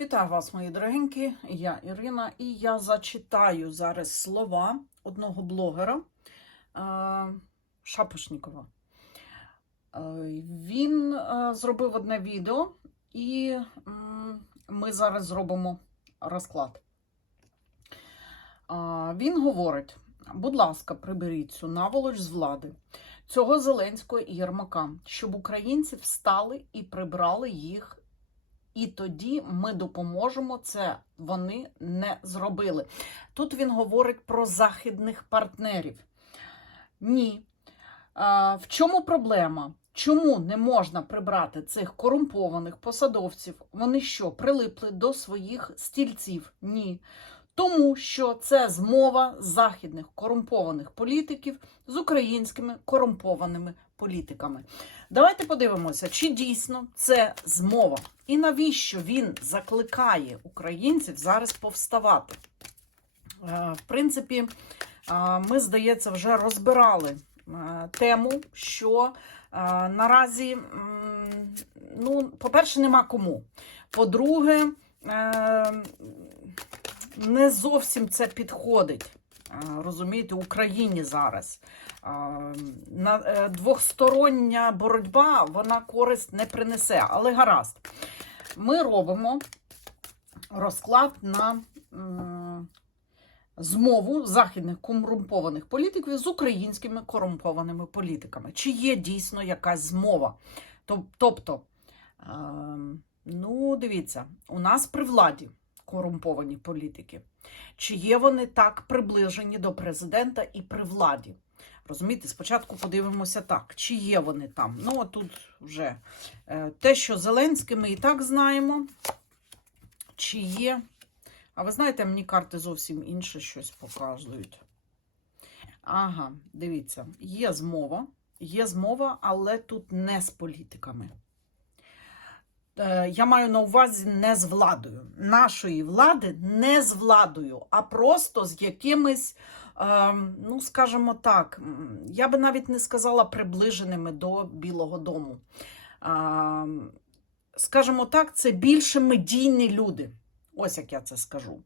Вітаю вас, мої дорогенькі. Я Ірина, і я зачитаю зараз слова одного блогера е, Шапошнікова. Е, Він е, зробив одне відео, і ми зараз зробимо розклад. Він говорить: будь ласка, приберіть цю наволоч з влади, цього Зеленського і Єрмака, щоб українці встали і прибрали їх і тоді ми допоможемо це. Вони не зробили. Тут він говорить про західних партнерів. Ні. В чому проблема? Чому не можна прибрати цих корумпованих посадовців? Вони що, прилипли до своїх стільців? Ні. Тому що це змова західних корумпованих політиків з українськими корумпованими політиками. Давайте подивимося, чи дійсно це змова, і навіщо він закликає українців зараз повставати. Е, В принципі, е, ми, здається, вже розбирали е, тему, що наразі, ну, по-перше, нема кому. По-друге, не зовсім це підходить. Е, Розумієте, Україні зараз. Е, е, Двохстороння боротьба вона користь не принесе, але гаразд. Ми робимо розклад на змову західних корумпованих політиків з українськими корумпованими політиками. Чи є дійсно якась змова? Тобто, е, ну, дивіться, у нас при владі корумповані політики. Чи є вони так приближені до президента і при владі? Розумієте, спочатку подивимося так, чи є вони там. Ну, тут вже е, те, що Зеленський, ми і так знаємо. Чи є. А ви знаєте, мені карти зовсім інше щось показують. Ага, дивіться, є змова, є змова, але тут не з політиками. Е, Я маю на увазі не з владою. Нашої влади не з владою, а просто з якимись, е, ну, скажімо так, я би навіть не сказала приближеними до Білого Дому. Е, Скажімо так, це більше медійні люди. Ось як я це скажу.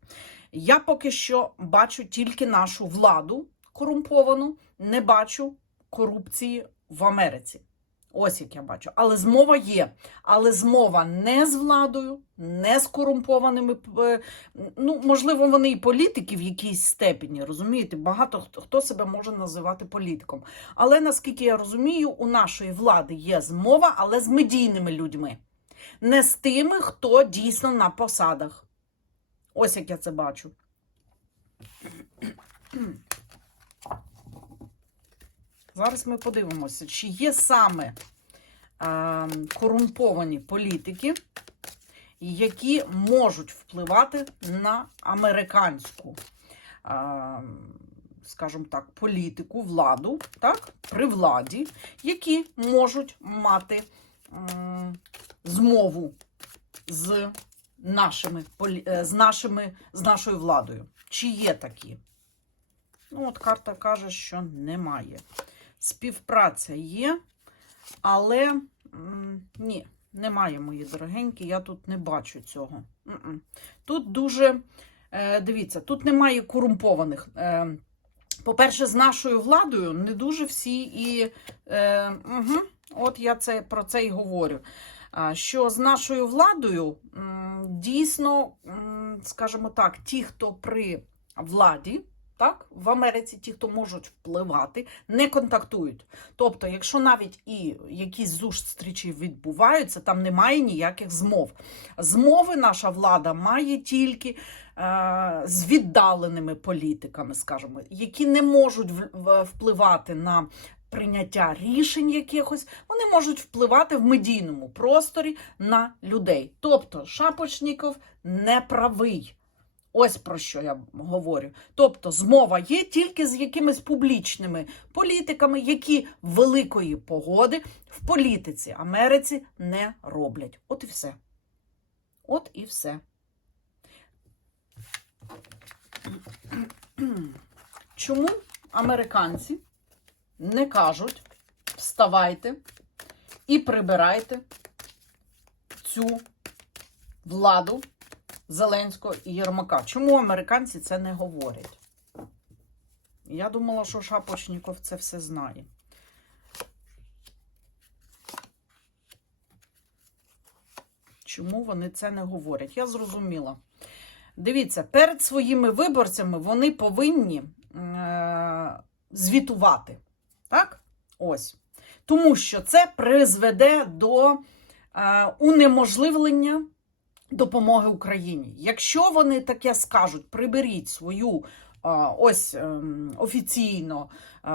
Я поки що бачу тільки нашу владу корумповану, не бачу корупції в Америці. Ось як я бачу. Але змова є. Але змова не з владою, не з корумпованими. е, Ну, можливо, вони і політики в якійсь степені, розумієте? Багато хто, себе може називати політиком. Але наскільки я розумію, у нашої влади є змова, але з медійними людьми. Не з тими, хто дійсно на посадах. Ось як я це бачу. Зараз ми подивимося, чи є саме е, корумповані політики, які можуть впливати на американську, е, скажімо так, політику, владу, так, при владі, які можуть мати м, змову з нашими, е, з нашими, з нашою владою. Чи є такі? Ну, от карта каже, що немає. Співпраця є, але ні, немає, мої дорогенькі, я тут не бачу цього. Тут дуже, е, дивіться, тут немає корумпованих. Е, по-перше, з нашою владою не дуже всі і. Угу, от я це, про це і говорю. Що з нашою владою дійсно, скажімо так, ті, хто при владі, так, в Америці, ті, хто можуть впливати, не контактують. Тобто, якщо навіть і якісь зустрічі відбуваються, там немає ніяких змов. Змови наша влада має тільки е, з віддаленими політиками, скажімо, які не можуть впливати на прийняття рішень якихось, вони можуть впливати в медійному просторі на людей. Тобто, Шапочніков не правий. Ось про що я говорю. Тобто, змова є тільки з якимись публічними політиками, які великої погоди в політиці Америці не роблять. От і все. От і все. Чому американці не кажуть вставайте і прибирайте цю владу Зеленського і Єрмака. Чому американці це не говорять? Я думала, що Шапочніков це все знає. Чому вони це не говорять? Я зрозуміла. Дивіться, перед своїми виборцями вони повинні е- звітувати. Так? Ось. Тому що це призведе до е- унеможливлення допомоги Україні. Якщо вони таке скажуть, приберіть свою ось ем, офіційно,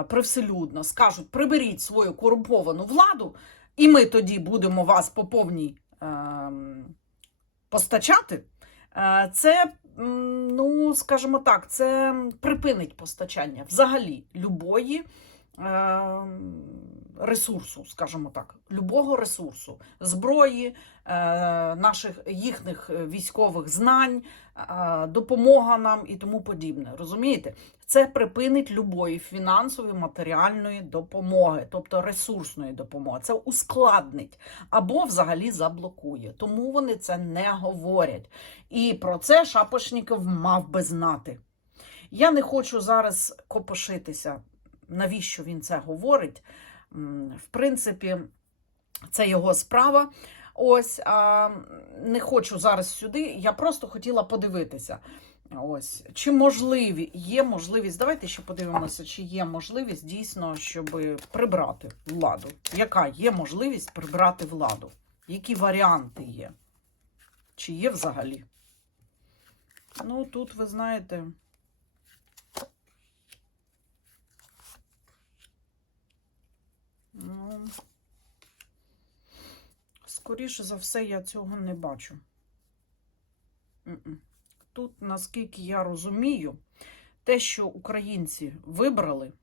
привселюдно скажуть, приберіть свою корумповану владу, і ми тоді будемо вас по повній ем, постачати. е, Це, ну, скажімо так, це припинить постачання взагалі любої ресурсу, скажімо так, любого ресурсу, зброї, е, наших їхніх військових знань, е, допомога нам і тому подібне. Розумієте? Це припинить любої фінансової матеріальної допомоги, тобто ресурсної допомоги. Це ускладнить або взагалі заблокує. Тому вони це не говорять. І про це Шапошніков мав би знати. Я не хочу зараз копошитися, навіщо він це говорить. В принципі, це його справа. Ось, а не хочу зараз сюди. Я просто хотіла подивитися. Ось, чи можливі є можливість, давайте ще подивимося, чи є можливість дійсно, щоб прибрати владу. Яка є можливість прибрати владу? Які варіанти є? Чи є взагалі? Ну, тут, ви знаєте. Ну, скоріше за все, я цього не бачу. Тут, наскільки я розумію, те, що українці вибрали,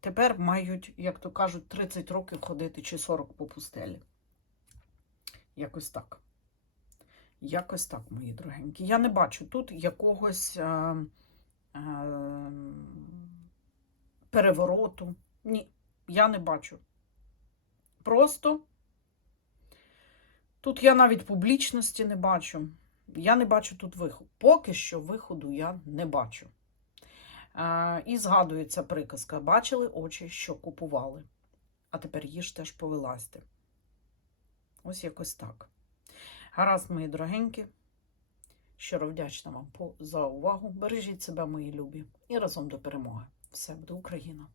тепер мають, як то кажуть, 30 років ходити чи 40 по пустелі. Якось так. Якось так, мої дорогенькі. Я не бачу тут якогось е, е, перевороту. Ні, я не бачу. Просто тут я навіть публічності не бачу. Я не бачу тут виходу. Поки що виходу я не бачу. Е, і згадується приказка: бачили очі, що купували. А тепер їж теж повилазьте. Ось якось так. Гаразд, мої дорогенькі. Щиро вдячна вам за увагу. Бережіть себе, мої любі, і разом до перемоги. Все буде Україна!